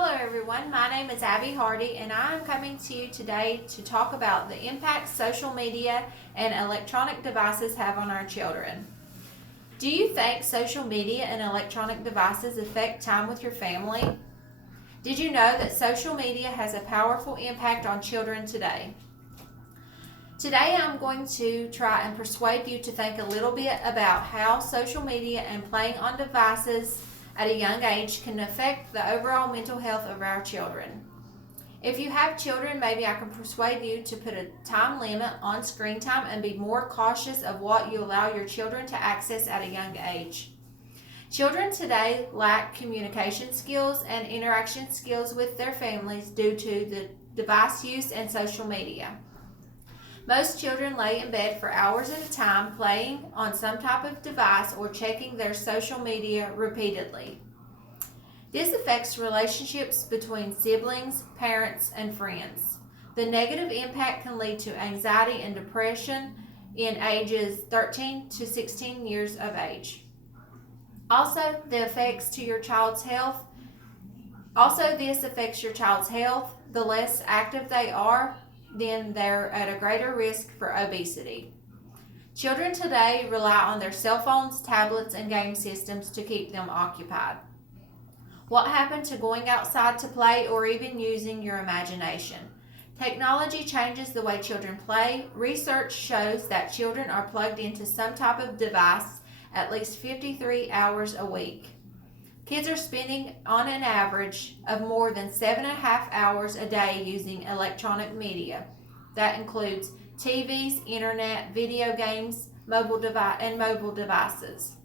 Hello everyone, my name is Abby Hardy and I am coming to you today to talk about the impact social media and electronic devices have on our children. Do you think social media and electronic devices affect time with your family? Did you know that social media has a powerful impact on children today? Today I'm going to try and persuade you to think a little bit about how social media and playing on devices at a young age can affect the overall mental health of our children. If you have children, maybe I can persuade you to put a time limit on screen time and be more cautious of what you allow your children to access at a young age. Children today lack communication skills and interaction skills with their families due to the device use and social media. Most children lay in bed for hours at a time playing on some type of device or checking their social media repeatedly. This affects relationships between siblings, parents, and friends. The negative impact can lead to anxiety and depression in ages 13 to 16 years of age. Also, this affects your child's health. The less active they are, then they're at a greater risk for obesity. Children today rely on their cell phones, tablets, and game systems to keep them occupied. What happened to going outside to play or even using your imagination? Technology changes the way children play. Research shows that children are plugged into some type of device at least 53 hours a week. Kids are spending on an average of more than 7.5 hours a day using electronic media. That includes TVs, internet, video games, mobile devices.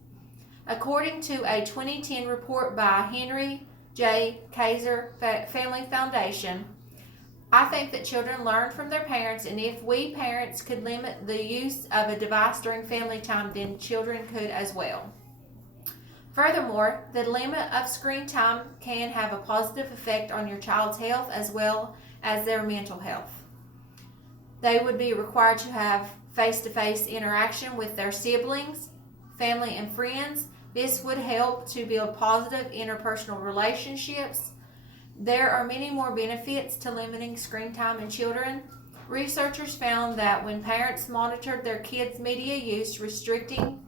According to a 2010 report by Henry J. Kaiser Family Foundation, I think that children learn from their parents, and if we parents could limit the use of a device during family time, then children could as well. Furthermore, the limit of screen time can have a positive effect on your child's health as well as their mental health. They would be required to have face-to-face interaction with their siblings, family, and friends. This would help to build positive interpersonal relationships. There are many more benefits to limiting screen time in children. Researchers found that when parents monitored their kids' media use, restricting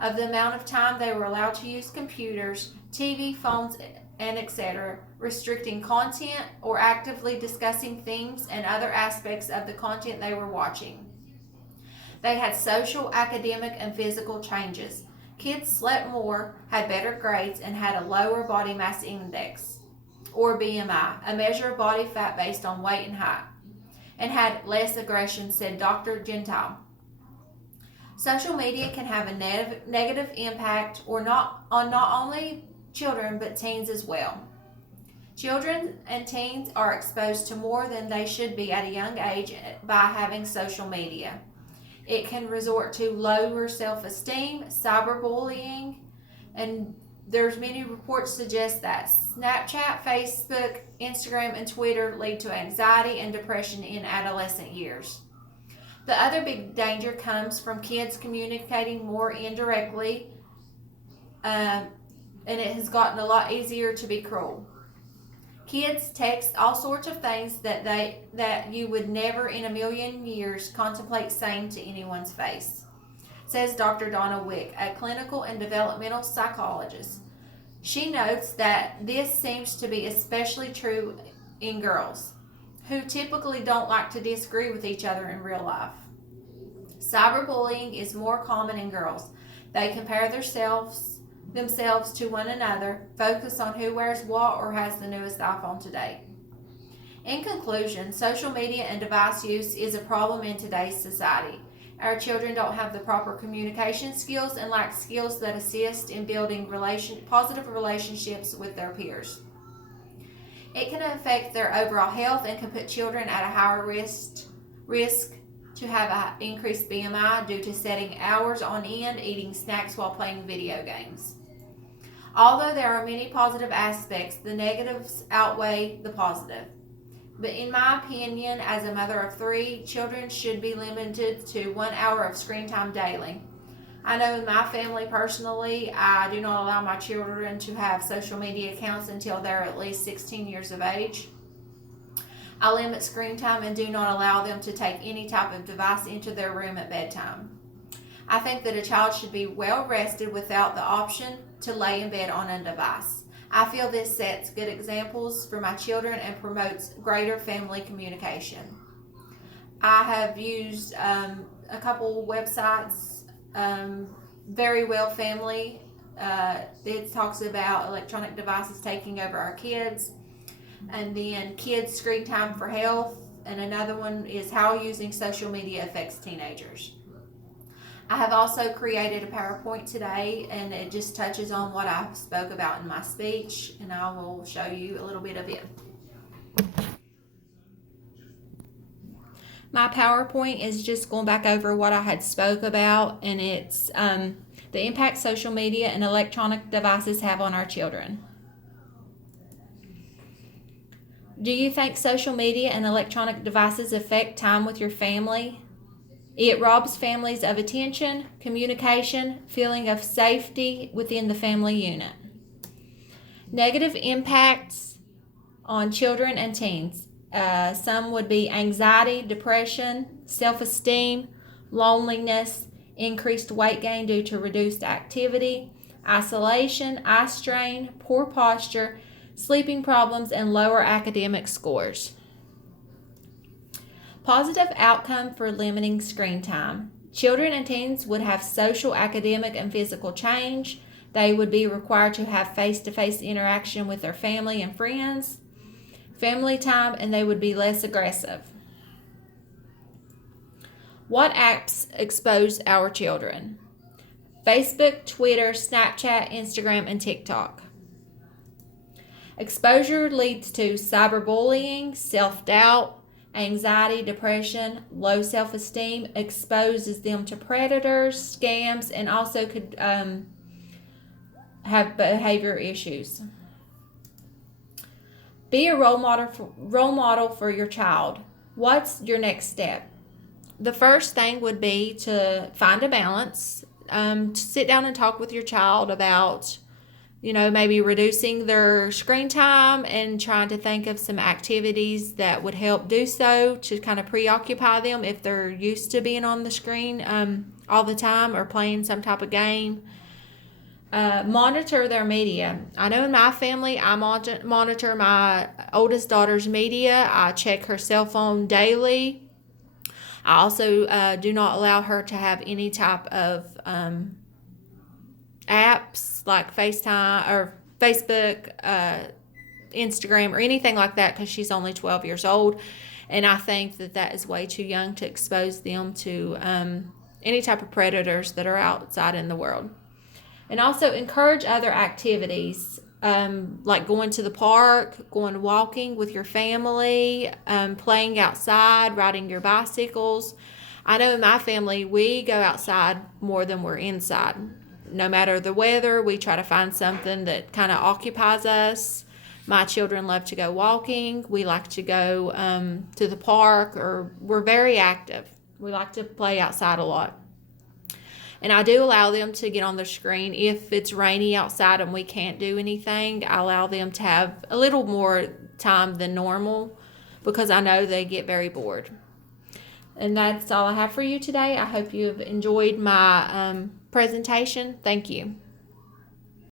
of the amount of time they were allowed to use computers, TV, phones, and etc., restricting content or actively discussing themes and other aspects of the content they were watching. They had social, academic, and physical changes. Kids slept more, had better grades, and had a lower body mass index, or BMI, a measure of body fat based on weight and height, and had less aggression, said Dr. Gentile. Social media can have a negative impact on not only children but teens as well. Children and teens are exposed to more than they should be at a young age by having social media. It can resort to lower self-esteem, cyberbullying, and there's many reports suggest that Snapchat, Facebook, Instagram, and Twitter lead to anxiety and depression in adolescent years. The other big danger comes from kids communicating more indirectly, and it has gotten a lot easier to be cruel. Kids text all sorts of things that you would never in a million years contemplate saying to anyone's face, says Dr. Donna Wick, a clinical and developmental psychologist. She notes that this seems to be especially true in girls, who typically don't like to disagree with each other in real life. Cyberbullying is more common in girls. They compare themselves to one another, focus on who wears what or has the newest iPhone today. In conclusion, social media and device use is a problem in today's society. Our children don't have the proper communication skills and lack skills that assist in building positive relationships with their peers. It can affect their overall health and can put children at a higher risk to have an increased BMI due to sitting hours on end eating snacks while playing video games. Although there are many positive aspects, the negatives outweigh the positive. But in my opinion, as a mother of 3, children should be limited to 1 hour of screen time daily. I know in my family personally, I do not allow my children to have social media accounts until they're at least 16 years of age. I limit screen time and do not allow them to take any type of device into their room at bedtime. I think that a child should be well rested without the option to lay in bed on a device. I feel this sets good examples for my children and promotes greater family communication. I have used a couple websites. Very Well Family. It talks about electronic devices taking over our kids. And then Kids Screen Time for Health. And another one is How Using Social Media Affects Teenagers. I have also created a PowerPoint today, and it just touches on what I spoke about in my speech, and I will show you a little bit of it. My PowerPoint is just going back over what I had spoke about, and it's the impact social media and electronic devices have on our children. Do you think social media and electronic devices affect time with your family? It robs families of attention, communication, feeling of safety within the family unit. Negative impacts on children and teens. Some would be anxiety, depression, self-esteem, loneliness, increased weight gain due to reduced activity, isolation, eye strain, poor posture, sleeping problems, and lower academic scores. Positive outcome for limiting screen time. Children and teens would have social, academic, and physical change. They would be required to have face-to-face interaction with their family and friends, family time, and they would be less aggressive. What apps expose our children? Facebook, Twitter, Snapchat, Instagram, and TikTok. Exposure leads to cyberbullying, self-doubt, anxiety, depression, low self-esteem, exposes them to predators, scams, and also could have behavior issues. Be a role model for your child. What's your next step? The first thing would be to find a balance. To sit down and talk with your child about, maybe reducing their screen time and trying to think of some activities that would help do so to kind of preoccupy them if they're used to being on the screen all the time or playing some type of game. Monitor their media. I know in my family, I monitor my oldest daughter's media. I check her cell phone daily. I also do not allow her to have any type of apps like FaceTime or Facebook, Instagram, or anything like that because she's only 12 years old. And I think that is way too young to expose them to any type of predators that are outside in the world. And also encourage other activities like going to the park, going walking with your family, playing outside, riding your bicycles. I know in my family, we go outside more than we're inside. No matter the weather, we try to find something that kind of occupies us. My children love to go walking. We like to go to the park, or we're very active. We like to play outside a lot. And I do allow them to get on the screen. If it's rainy outside and we can't do anything, I allow them to have a little more time than normal because I know they get very bored. And that's all I have for you today. I hope you've enjoyed my presentation. Thank you.